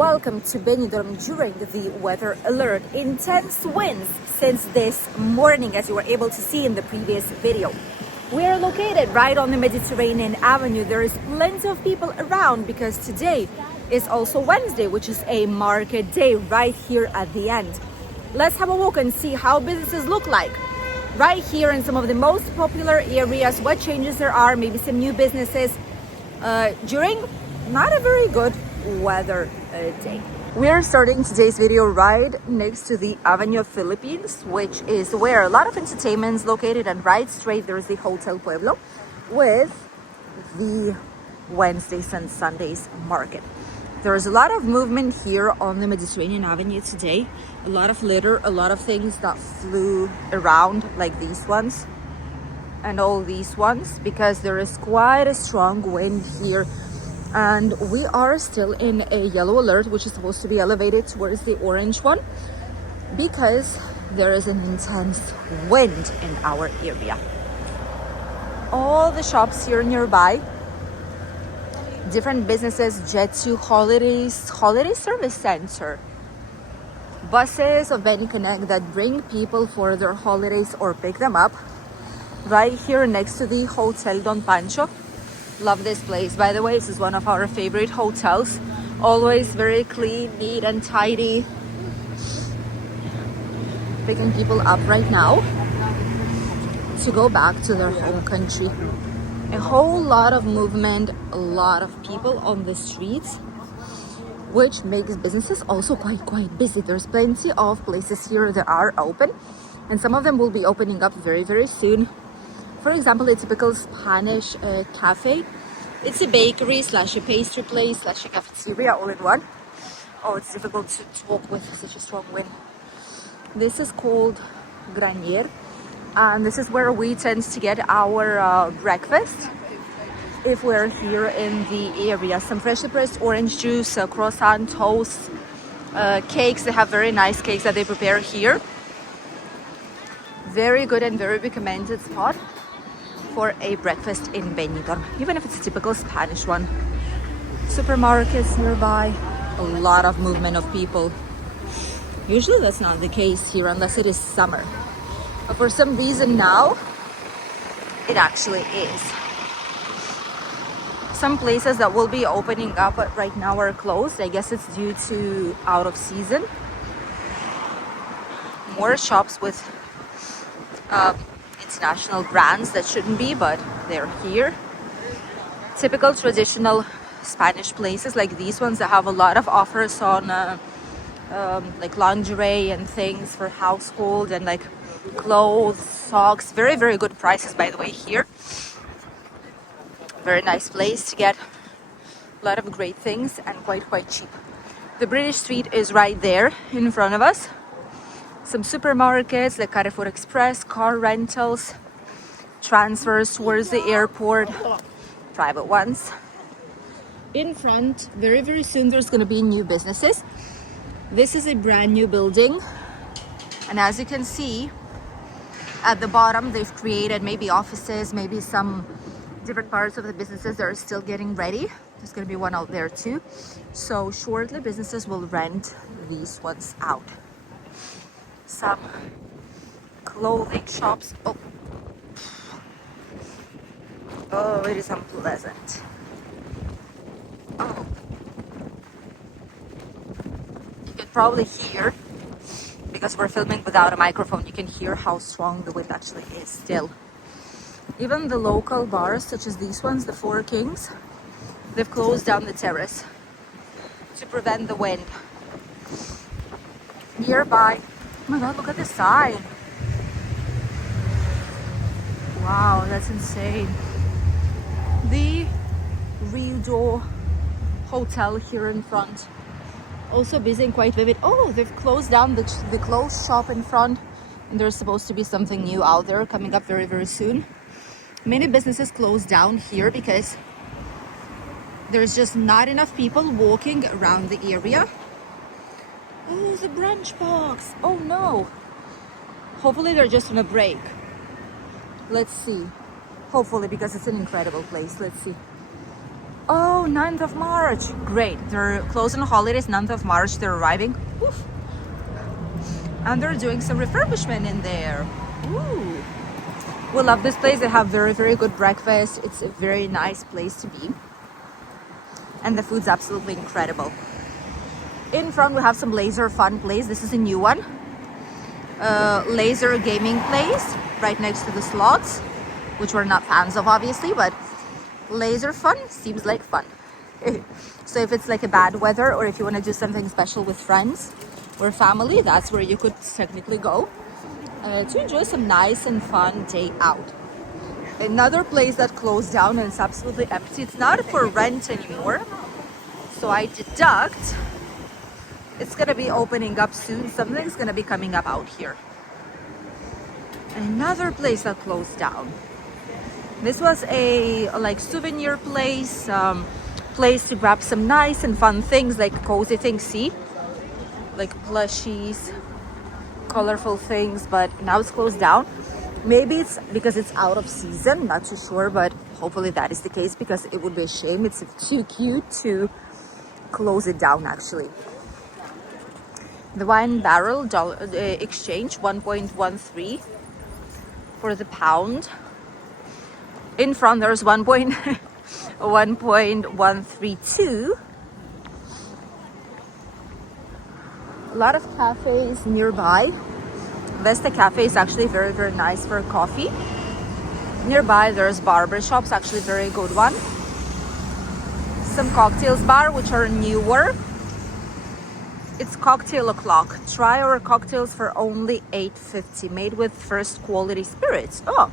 welcome to Benidorm during the weather alert. Intense winds since this morning, as you were able to see in the previous video. We are located right on the Mediterranean Avenue. There is plenty of people around because today is also Wednesday, which is a market day right here at the end. Let's have a walk and see how businesses look like right here in some of the most popular areas, what changes there are, maybe some new businesses during not a very good weather day. We're starting today's video right next to the Avenue of Philippines, which is where a lot of entertainment is located, and right straight there's the Hotel Pueblo with the Wednesdays and Sundays market. There's a lot of movement here on the Mediterranean Avenue today. A lot of litter, a lot of things that flew around, like these ones and all these ones, because there is quite a strong wind here. And we are still in a yellow alert, which is supposed to be elevated towards the orange one, because there is an intense wind in our area. All the shops here nearby, different businesses, Jet2 holiday service center, buses of Beni Connect that bring people for their holidays or pick them up. Right here next to the Hotel Don Pancho. Love this place, by the way. This is one of our favorite hotels. Always very clean, neat and tidy. Picking people up right now to go back to their home country. A whole lot of movement, a lot of people on the streets, which makes businesses also quite busy. There's plenty of places here that are open, and some of them will be opening up very soon. For example, a typical Spanish cafe. It's a bakery slash a pastry place slash a cafeteria all in one. Oh, it's difficult to walk with such a strong wind. This is called Granier, and this is where we tend to get our breakfast if we're here in the area. Some freshly pressed orange juice, croissant, toast, cakes. They have very nice cakes that they prepare here. Very good and very recommended spot for a breakfast in Benidorm, even if it's a typical Spanish one. Supermarkets nearby, a lot of movement of people. Usually that's not the case here unless it is summer, but for some reason now it actually is. Some places that will be opening up but right now are closed. I guess it's due to out of season. More shops with international brands that shouldn't be, but they're here. Typical traditional Spanish places like these ones that have a lot of offers on like lingerie and things for household, and like clothes, socks. Very good prices, by the way, here. Very nice place to get a lot of great things and quite cheap. The British Street is right there in front of us. Some supermarkets like Carrefour Express, car rentals, transfers towards the airport, private ones. In front, very soon there's going to be new businesses. This is a brand new building, and as you can see at the bottom, they've created maybe offices, maybe some different parts of the businesses that are still getting ready. There's going to be one out there too. So shortly businesses will rent these ones out. Some clothing shops. Oh, it is unpleasant. Oh, you can probably hear, because we're filming without a microphone, you can hear how strong the wind actually is still. Even the local bars, such as these ones, the Four Kings, they've closed down the terrace to prevent the wind. Nearby, oh my god, look at the sign. Wow, that's insane. The Rio Hotel here in front. Also busy and quite vivid. Oh, they've closed down the clothes shop in front, and there's supposed to be something new out there coming up very soon. Many businesses closed down here because there's just not enough people walking around the area. Oh, the brunch box. Oh no. Hopefully they're just on a break. Let's see. Hopefully, because it's an incredible place. Let's see. Oh, 9th of March. Great. They're closed on holidays, 9th of March. They're arriving. Oof. And they're doing some refurbishment in there. Ooh. We love this place. They have very, very good breakfast. It's a very nice place to be. And the food's absolutely incredible. In front, we have some laser fun place. This is a new one. Laser gaming place right next to the slots, which we're not fans of, obviously, but laser fun seems like fun. So if it's like a bad weather, or if you want to do something special with friends or family, that's where you could technically go to enjoy some nice and fun day out. Another place that closed down and it's absolutely empty. It's not for rent anymore, so I deduct it's gonna be opening up soon. Something's gonna be coming up out here. Another place that closed down. This was a like souvenir place, place to grab some nice and fun things, like cozy things. See, like plushies, colorful things. But now it's closed down. Maybe it's because it's out of season. Not too sure, but hopefully that is the case, because it would be a shame. It's too cute to close it down, actually. The wine barrel exchange 1.13 for the pound. In front there's 1.132. A lot of cafes nearby. Vesta Cafe is actually very, very nice for coffee. Nearby there's barber shops, actually very good one. Some cocktails bar, which are newer. It's cocktail o'clock. Try our cocktails for only $8.50, made with first quality spirits. Oh,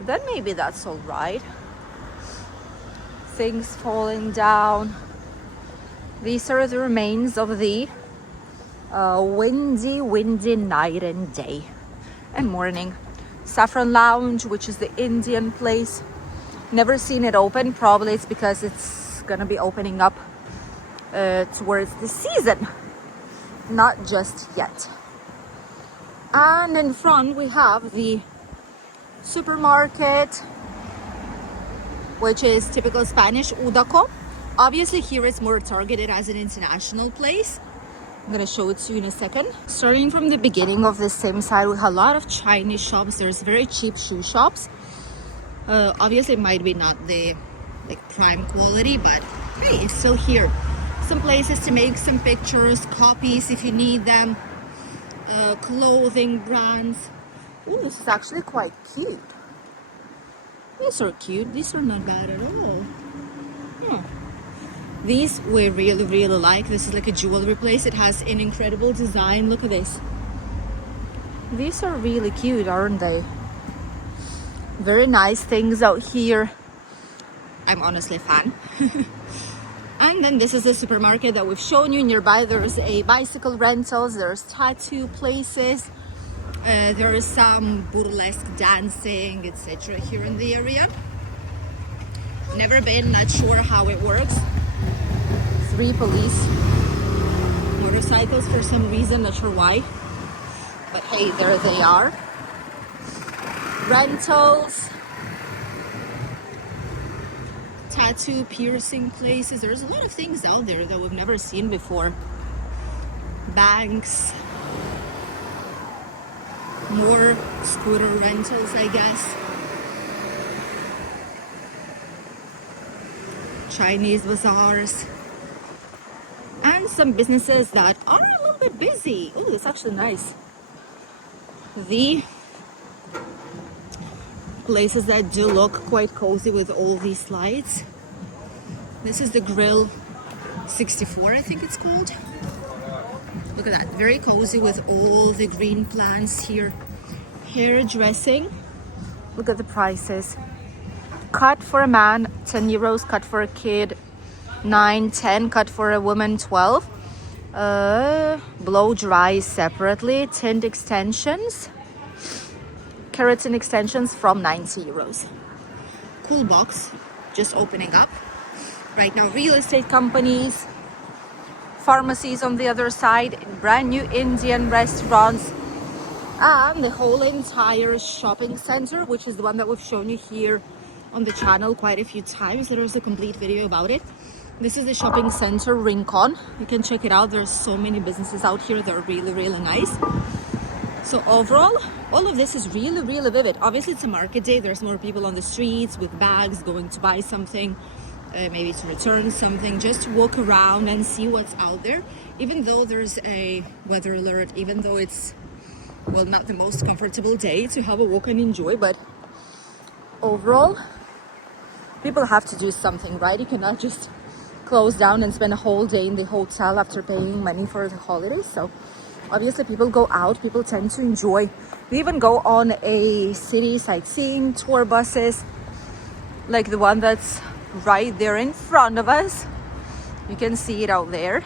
then maybe that's all right. Things falling down. These are the remains of the windy night and day and morning. Saffron Lounge, which is the Indian place. Never seen it open. Probably it's because it's gonna be opening up towards the season. Not just yet. And in front we have the supermarket, which is typical Spanish, Udaco. Obviously here it's more targeted as an international place. I'm gonna show it to you in a second. Starting from the beginning of the same side, we have a lot of Chinese shops. There's very cheap shoe shops. Obviously it might be not the like prime quality, but hey, it's still here. Some places to make some pictures, copies if you need them, clothing brands. Oh, this is actually quite cute. These are cute. These are not bad at all. Huh. These we really, really like. This is like a jewelry place. It has an incredible design. Look at this. These are really cute, aren't they? Very nice things out here. I'm honestly a fan. And then this is a supermarket that we've shown you. Nearby there's a bicycle rentals, there's tattoo places, there is some burlesque dancing, etc. here in the area. Never been, not sure how it works. 3 police motorcycles for some reason, not sure why. But hey, there they are. Rentals. Tattoo piercing places. There's a lot of things out there that we've never seen before. Banks, more scooter rentals, I guess. Chinese bazaars, and some businesses that are a little bit busy. Oh, it's actually nice. The places that do look quite cozy with all these lights. This is the Grill 64, I think it's called. Look at that, very cozy with all the green plants here. Hairdressing, look at the prices. Cut for a man, 10 euros, cut for a kid, 9, 10, cut for a woman, 12. Blow dry separately, tint extensions, keratin extensions from 90 euros. Cool box, just opening up. Right now, real estate companies, pharmacies on the other side, brand new Indian restaurants, and the whole entire shopping center, which is the one that we've shown you here on the channel quite a few times. There was a complete video about it. This is the shopping center Rincon. You can check it out. There's so many businesses out here that are really nice. So overall, all of this is really vivid. Obviously, it's a market day. There's more people on the streets with bags going to buy something, maybe to return something, just to walk around and see what's out there. Even though there's a weather alert, even though it's, well, not the most comfortable day to have a walk and enjoy, but overall, people have to do something, right? You cannot just close down and spend a whole day in the hotel after paying money for the holidays. So obviously people go out, people tend to enjoy. We even go on a city sightseeing tour buses, like the one that's right there in front of us. You can see it out there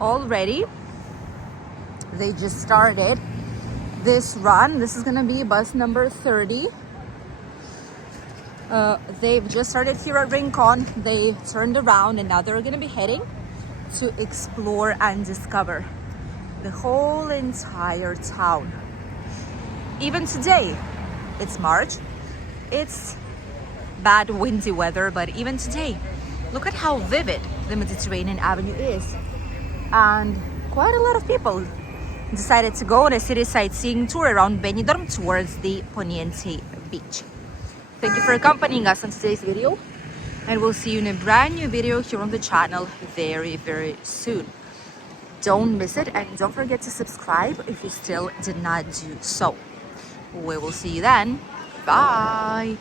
already. They just started this run. This is gonna be bus number 30. They've just started here at Rincon. They turned around and now they're gonna be heading to explore and discover the whole entire town. Even today, it's March, it's bad windy weather, but even today, look at how vivid the Mediterranean Avenue is. And quite a lot of people decided to go on a city sightseeing tour around Benidorm towards the Poniente beach. Thank you for accompanying us on today's video, and we'll see you in a brand new video here on the channel very soon. Don't miss it, and don't forget to subscribe if you still did not do so. We will see you then. Bye.